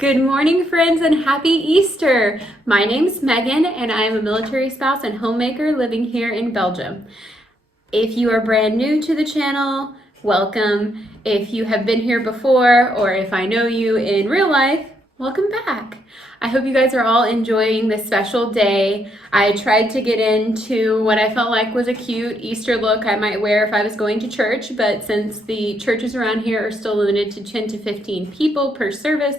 Good morning, friends, and happy Easter! My name's Megan, and I am a military spouse and homemaker living here in Belgium. If you are brand new to the channel, welcome. If you have been here before, or if I know you in real life, welcome back. I hope you guys are all enjoying this special day. I tried to get into what I felt like was a cute Easter look I might wear if I was going to church, but since the churches around here are still limited to 10 to 15 people per service,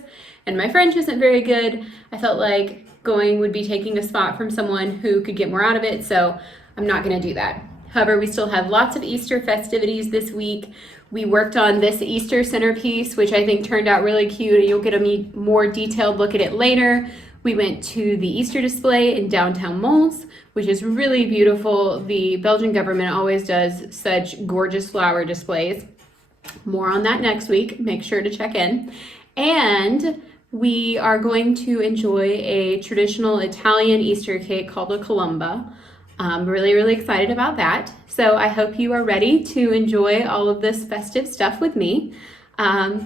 and my French isn't very good, I felt like going would be taking a spot from someone who could get more out of it, so I'm not gonna do that. However, we still have lots of Easter festivities this week. We worked on this Easter centerpiece, which I think turned out really cute, and you'll get a more detailed look at it later. We went to the Easter display in downtown Mons, which is really beautiful. The Belgian government always does such gorgeous flower displays. More on that next week. Make sure to check in. And we are going to enjoy a traditional Italian Easter cake called a colomba. I'm really excited about that. So I hope you are ready to enjoy all of this festive stuff with me. I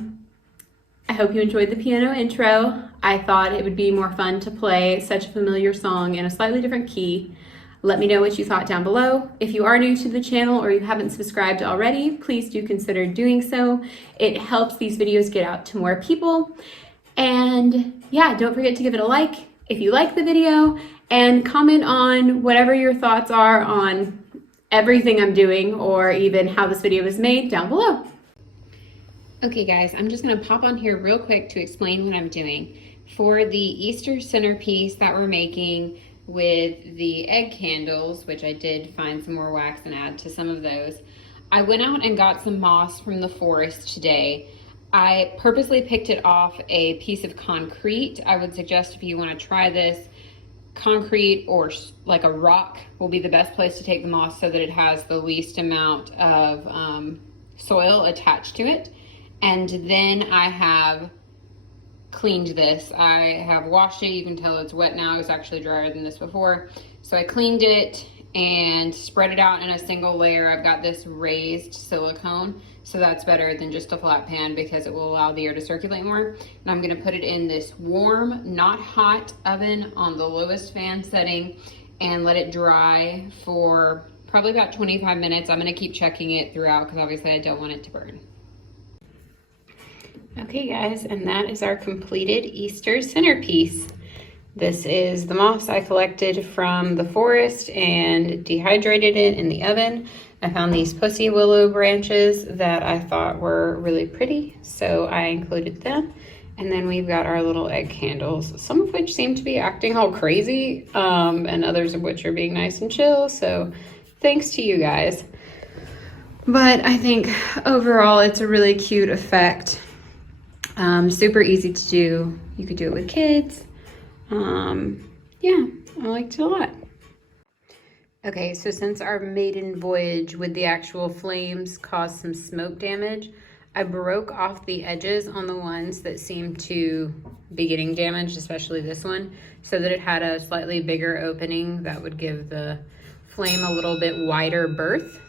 hope you enjoyed the piano intro. I thought it would be more fun to play such a familiar song in a slightly different key. Let me know what you thought down below. If you are new to the channel or you haven't subscribed already, please do consider doing so. It helps these videos get out to more people. And yeah, don't forget to give it a like if you like the video, and comment on whatever your thoughts are on everything I'm doing or even how this video was made down below. Okay guys, I'm just gonna pop on here real quick to explain what I'm doing. For the Easter centerpiece that we're making with the egg candles, which I did find some more wax and add to some of those, I went out and got some moss from the forest today. I purposely picked it off a piece of concrete. I would suggest if you want to try this, concrete or like a rock will be the best place to take the moss so that it has the least amount of soil attached to it. And then I have cleaned this. I have washed it. You can tell it's wet now. It was actually drier than this before. So I cleaned it and spread it out in a single layer. I've got this raised silicone, so that's better than just a flat pan because it will allow the air to circulate more. And I'm gonna put it in this warm, not hot oven on the lowest fan setting and let it dry for probably about 25 minutes. I'm gonna keep checking it throughout because obviously I don't want it to burn. Okay guys, and that is our completed Easter centerpiece. This is the moss I collected from the forest and dehydrated it in the oven. I found these pussy willow branches that I thought were really pretty, so I included them. And then we've got our little egg candles, some of which seem to be acting all crazy, and others of which are being nice and chill, so thanks to you guys. But I think overall it's a really cute effect. Super easy to do. You could do it with kids. Yeah, I liked it a lot. Okay, so since our maiden voyage with the actual flames caused some smoke damage, I broke off the edges on the ones that seemed to be getting damaged, especially this one, so that it had a slightly bigger opening that would give the flame a little bit wider berth.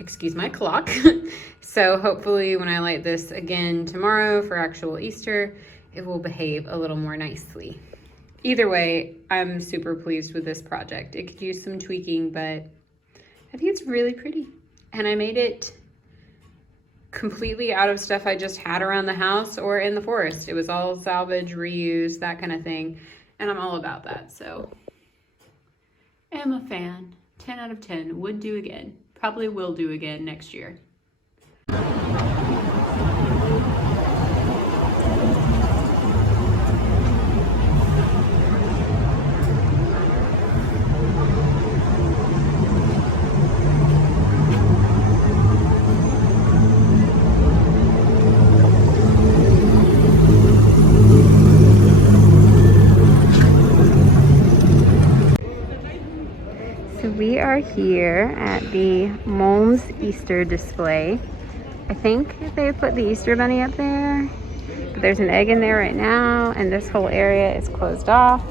Excuse my clock. So hopefully when I light this again tomorrow for actual Easter, it will behave a little more nicely. Either way, I'm super pleased with this project. It could use some tweaking, but I think it's really pretty. And I made it completely out of stuff I just had around the house or in the forest. It was all salvage, reuse, that kind of thing. And I'm all about that, so I'm a fan. 10 out of 10, would do again. Probably will do again next year. We are here at the Mons Easter display. I think they put the Easter bunny up there, but there's an egg in there right now, and this whole area is closed off.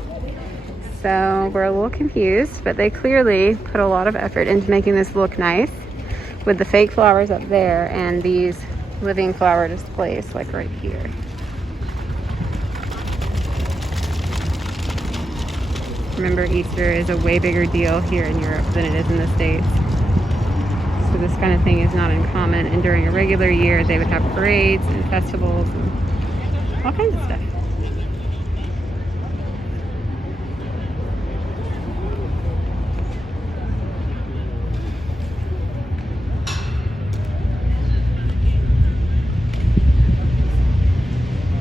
So we're a little confused, but they clearly put a lot of effort into making this look nice with the fake flowers up there and these living flower displays like right here. Remember, Easter is a way bigger deal here in Europe than it is in the States. So this kind of thing is not uncommon. And during a regular year, they would have parades and festivals and all kinds of stuff.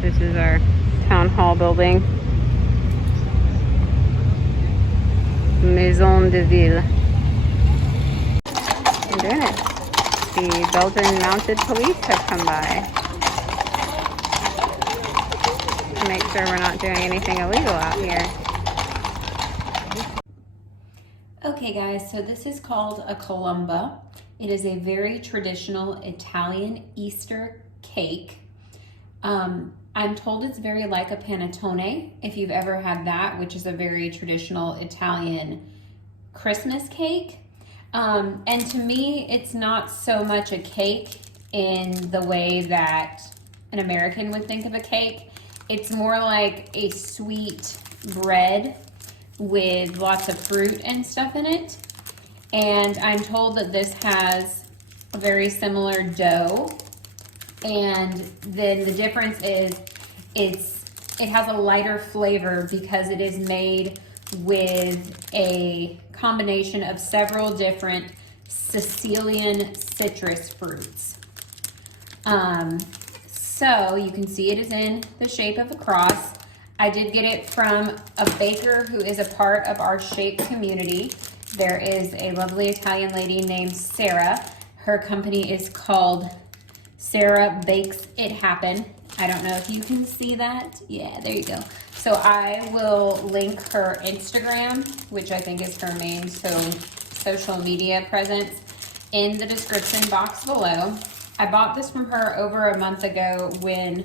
This is our town hall building. Maison de Ville. I'm doing it. The Belgian mounted police have come by to make sure we're not doing anything illegal out here. Okay guys, so this is called a colomba. It is a very traditional Italian Easter cake. I'm told it's very like a panettone, if you've ever had that, which is a very traditional Italian Christmas cake. And to me, it's not so much a cake in the way that an American would think of a cake. It's more like a sweet bread with lots of fruit and stuff in it. And I'm told that this has a very similar dough. And then the difference is it has a lighter flavor because it is made with a combination of several different Sicilian citrus fruits. So you can see it is in the shape of a cross. I did get it from a baker who is a part of our Shape community. There is a lovely Italian lady named Sarah. Her company is called Sarah Bakes It Happen. I don't know if you can see that. Yeah, there you go. So I will link her Instagram, which I think is her main social media presence, in the description box below. I bought this from her over a month ago when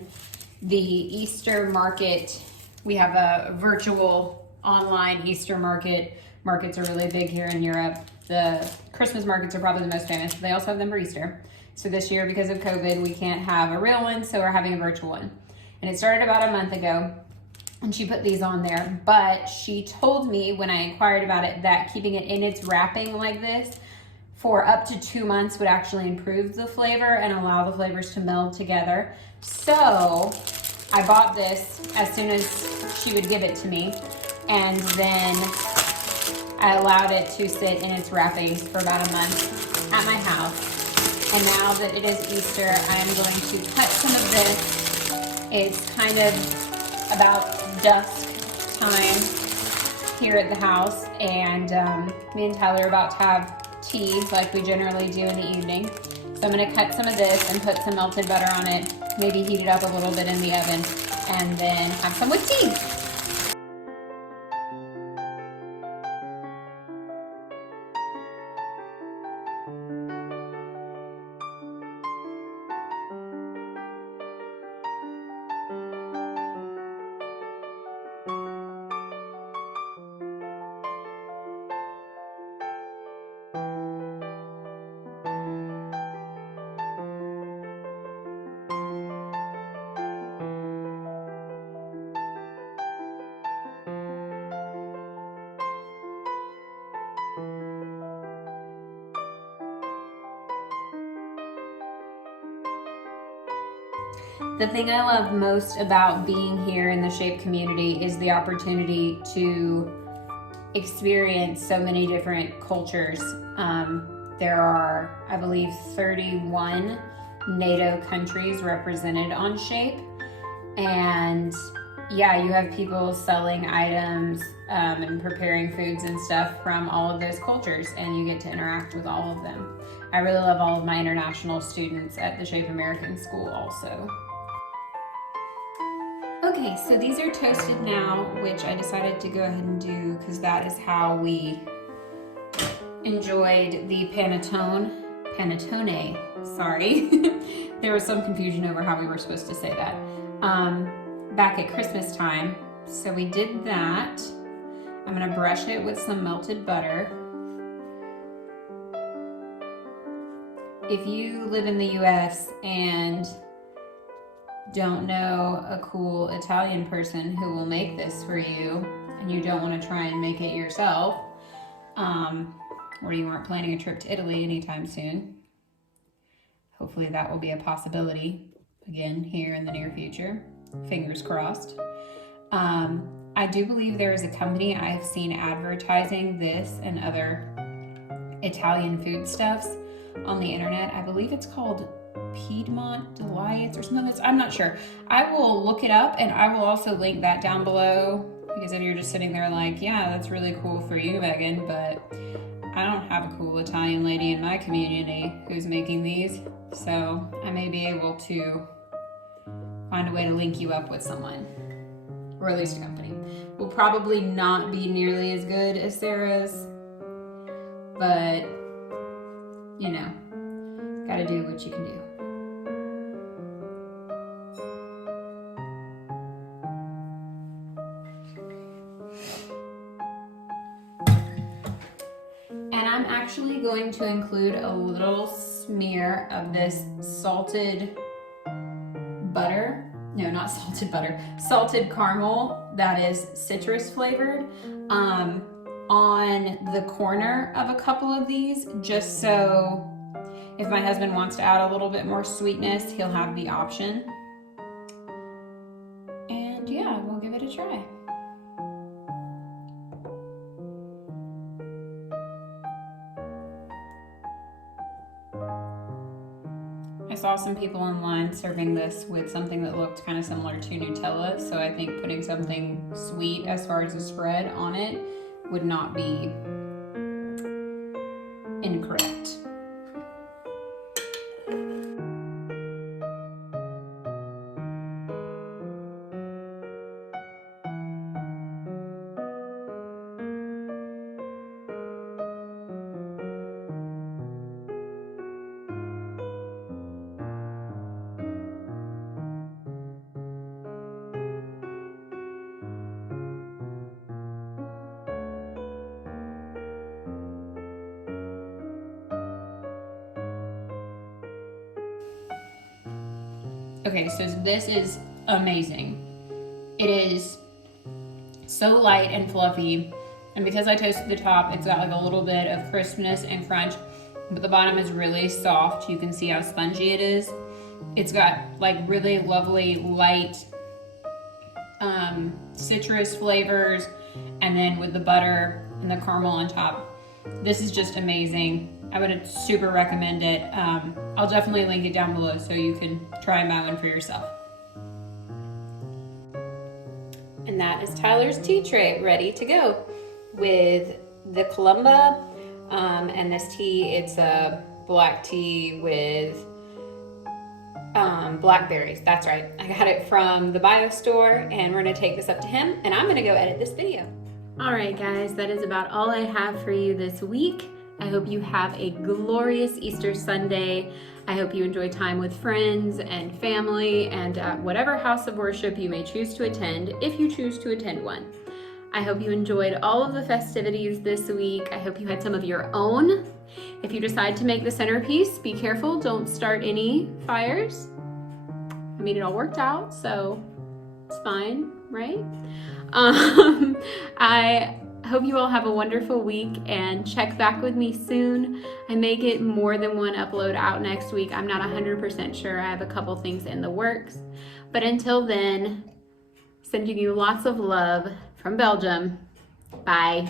the Easter market, we have a virtual online Easter market. Markets are really big here in Europe. The Christmas markets are probably the most famous, but they also have them for Easter. So this year, because of COVID, we can't have a real one, so we're having a virtual one. And it started about a month ago, and she put these on there. But she told me when I inquired about it that keeping it in its wrapping like this for up to 2 months would actually improve the flavor and allow the flavors to meld together. So I bought this as soon as she would give it to me, and then I allowed it to sit in its wrappings for about a month at my house. And now that it is Easter, I am going to cut some of this. It's kind of about dusk time here at the house, and me and Tyler are about to have tea like we generally do in the evening. So I'm gonna cut some of this and put some melted butter on it, maybe heat it up a little bit in the oven, and then have some with tea. The thing I love most about being here in the Shape community is the opportunity to experience so many different cultures. There are, I believe, 31 NATO countries represented on Shape. And yeah, you have people selling items and preparing foods and stuff from all of those cultures, and you get to interact with all of them. I really love all of my international students at the Shape American School also. Okay, so these are toasted now, which I decided to go ahead and do because that is how we enjoyed the panettone, sorry. There was some confusion over how we were supposed to say that, back at Christmas time. So we did that. I'm gonna brush it with some melted butter. If you live in the US and don't know a cool Italian person who will make this for you and you don't want to try and make it yourself, or you weren't planning a trip to Italy anytime soon, hopefully that will be a possibility again here in the near future. Fingers crossed. I do believe there is a company I've seen advertising this and other Italian foodstuffs on the internet. I believe it's called Piedmont Delights or something. I'm not sure. I will look it up and I will also link that down below, because if you're just sitting there like, yeah, that's really cool for you, Megan, but I don't have a cool Italian lady in my community who's making these, so I may be able to find a way to link you up with someone, or at least a company. Will probably not be nearly as good as Sarah's, but you know, gotta do what you can do. And I'm actually going to include a little smear of this salted butter. No, not salted butter. Salted caramel that is citrus flavored on the corner of a couple of these, just so if my husband wants to add a little bit more sweetness, he'll have the option. And yeah, we'll give it a try. I saw some people online serving this with something that looked kind of similar to Nutella, so I think putting something sweet as far as a spread on it would not be incorrect. Okay, so this is amazing. It is so light and fluffy, and because I toasted the top, it's got like a little bit of crispness and crunch, but the bottom is really soft. You can see how spongy it is. It's got like really lovely light citrus flavors, and then with the butter and the caramel on top, this is just amazing. I would super recommend it. I'll definitely link it down below so you can try and buy one for yourself. And that is Tyler's tea tray ready to go with the Columba and this tea. It's a black tea with blackberries. That's right. I got it from the bio store, and we're gonna take this up to him, and I'm gonna go edit this video. All right, guys, that is about all I have for you this week. I hope you have a glorious Easter Sunday. I hope you enjoy time with friends and family and at whatever house of worship you may choose to attend, if you choose to attend one. I hope you enjoyed all of the festivities this week. I hope you had some of your own. If you decide to make the centerpiece, be careful, don't start any fires. I mean, it all worked out, so it's fine, right? I hope you all have a wonderful week, and check back with me soon. I may get more than one upload out next week. I'm not 100% sure. I have a couple things in the works. But until then, sending you lots of love from Belgium. Bye.